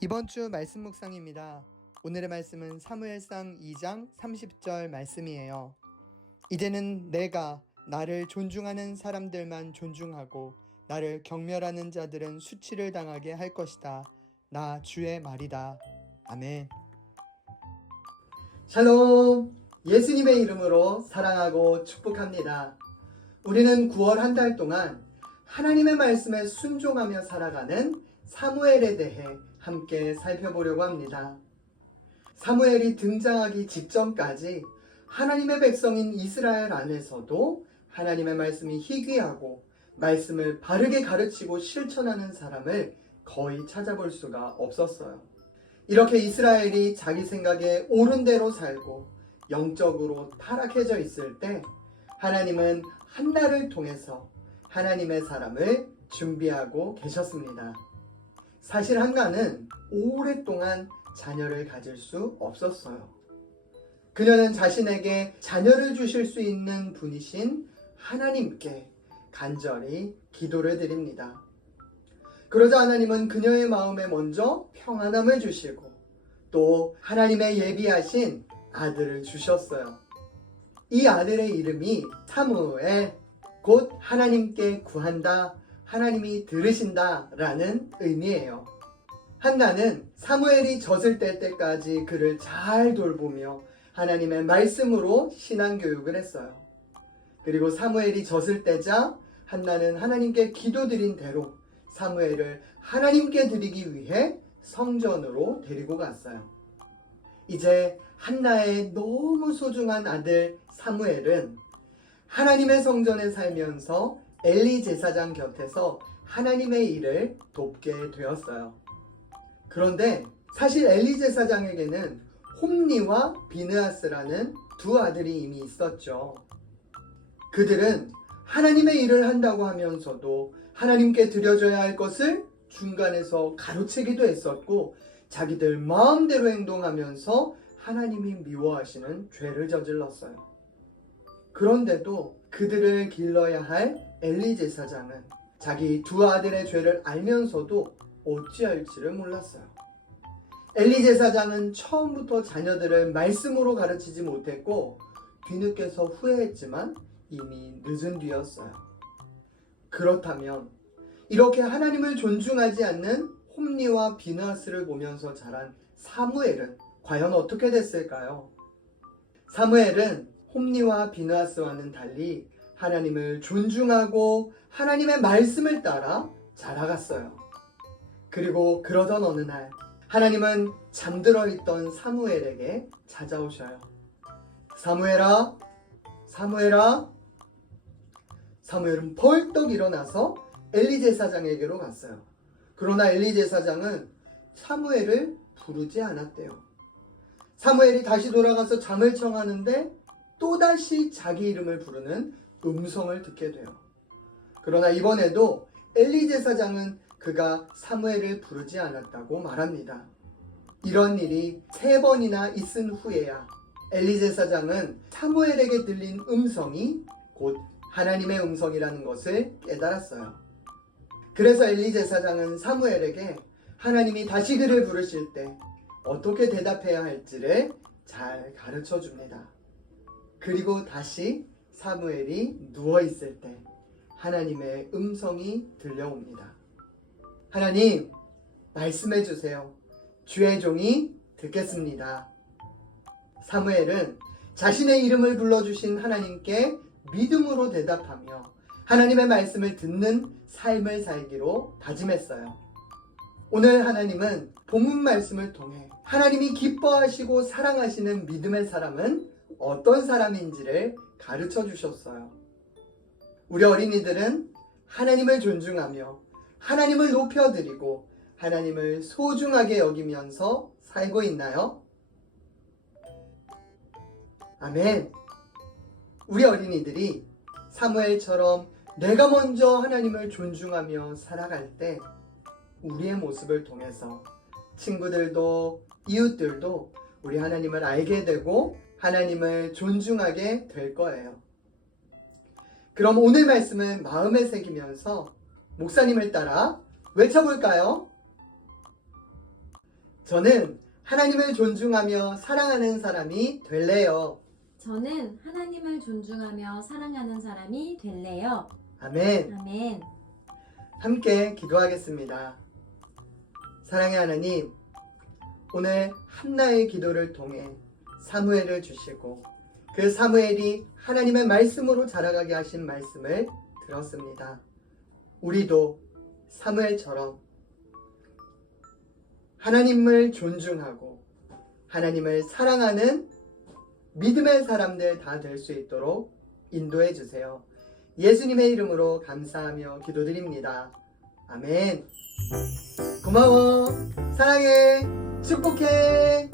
이번 주 말씀 묵상입니다. 오늘의 말씀은 사무엘상 2장 30절 말씀이에요. 이제는 내가 나를 존중하는 사람들만 존중하고 나를 경멸하는 자들은 수치를 당하게 할 것이다. 나 주의 말이다. 아멘. 샬롬! 예수님의 이름으로 사랑하고 축복합니다. 우리는 9월 한 달 동안 하나님의 말씀에 순종하며 살아가는 사무엘에 대해 함께 살펴보려고 합니다. 사무엘이 등장하기 직전까지 하나님의 백성인 이스라엘 안에서도 하나님의 말씀이 희귀하고 말씀을 바르게 가르치고 실천하는 사람을 거의 찾아볼 수가 없었어요. 이렇게 이스라엘이 자기 생각에 옳은 대로 살고 영적으로 타락해져 있을 때 하나님은 한나를 통해서 하나님의 사람을 준비하고 계셨습니다. 사실 한나는 오랫동안 자녀를 가질 수 없었어요. 그녀는 자신에게 자녀를 주실 수 있는 분이신 하나님께 간절히 기도를 드립니다. 그러자 하나님은 그녀의 마음에 먼저 평안함을 주시고 또 하나님의 예비하신 아들을 주셨어요. 이 아들의 이름이 사무엘, 곧 하나님께 구한다, 하나님이 들으신다 라는 의미예요. 한나는 사무엘이 젖을 뗄 때까지 그를 잘 돌보며 하나님의 말씀으로 신앙교육을 했어요. 그리고 사무엘이 젖을 떼자 한나는 하나님께 기도드린 대로 사무엘을 하나님께 드리기 위해 성전으로 데리고 갔어요. 이제 한나의 너무 소중한 아들 사무엘은 하나님의 성전에 살면서 엘리 제사장 곁에서 하나님의 일을 돕게 되었어요. 그런데 사실 엘리 제사장에게는 홈니와 비느하스라는 두 아들이 이미 있었죠. 그들은 하나님의 일을 한다고 하면서도 하나님께 드려져야 할 것을 중간에서 가로채기도 했었고 자기들 마음대로 행동하면서 하나님이 미워하시는 죄를 저질렀어요. 그런데도 그들을 길러야 할 엘리 제사장은 자기 두 아들의 죄를 알면서도 어찌할지를 몰랐어요. 엘리 제사장은 처음부터 자녀들을 말씀으로 가르치지 못했고 뒤늦게서 후회했지만 이미 늦은 뒤였어요. 그렇다면 이렇게 하나님을 존중하지 않는 홈니와 비느하스를 보면서 자란 사무엘은 과연 어떻게 됐을까요? 사무엘은 홈니와 비느하스와는 달리 하나님을 존중하고 하나님의 말씀을 따라 자라갔어요. 그리고 그러던 어느 날 하나님은 잠들어 있던 사무엘에게 찾아오셔요. 사무엘아, 사무엘아. 사무엘은 벌떡 일어나서 엘리 제사장에게로 갔어요. 그러나 엘리 제사장은 사무엘을 부르지 않았대요. 사무엘이 다시 돌아가서 잠을 청하는데 또다시 자기 이름을 부르는 음성을 듣게 돼요. 그러나 이번에도 엘리 제사장은 그가 사무엘을 부르지 않았다고 말합니다. 이런 일이 3번이나 있은 후에야 엘리 제사장은 사무엘에게 들린 음성이 곧 하나님의 음성이라는 것을 깨달았어요. 그래서 엘리 제사장은 사무엘에게 하나님이 다시 그를 부르실 때 어떻게 대답해야 할지를 잘 가르쳐 줍니다. 그리고 다시 사무엘이 누워있을 때 하나님의 음성이 들려옵니다. 하나님, 말씀해 주세요. 주의 종이 듣겠습니다. 사무엘은 자신의 이름을 불러주신 하나님께 믿음으로 대답하며 하나님의 말씀을 듣는 삶을 살기로 다짐했어요. 오늘 하나님은 본문 말씀을 통해 하나님이 기뻐하시고 사랑하시는 믿음의 사람은 어떤 사람인지를 가르쳐 주셨어요. 우리 어린이들은 하나님을 존중하며 하나님을 높여드리고 하나님을 소중하게 여기면서 살고 있나요? 아멘. 우리 어린이들이 사무엘처럼 내가 먼저 하나님을 존중하며 살아갈 때 우리의 모습을 통해서 친구들도 이웃들도 우리 하나님을 알게 되고 하나님을 존중하게 될 거예요. 그럼 오늘 말씀을 마음에 새기면서 목사님을 따라 외쳐볼까요? 저는 하나님을 존중하며 사랑하는 사람이 될래요. 저는 하나님을 존중하며 사랑하는 사람이 될래요. 아멘. 아멘. 함께 기도하겠습니다. 사랑의 하나님, 오늘 한나의 기도를 통해 사무엘을 주시고 그 사무엘이 하나님의 말씀으로 자라가게 하신 말씀을 들었습니다. 우리도 사무엘처럼 하나님을 존중하고 하나님을 사랑하는 믿음의 사람들 다 될 수 있도록 인도해 주세요. 예수님의 이름으로 감사하며 기도드립니다. 아멘. 고마워. 사랑해. 축복해.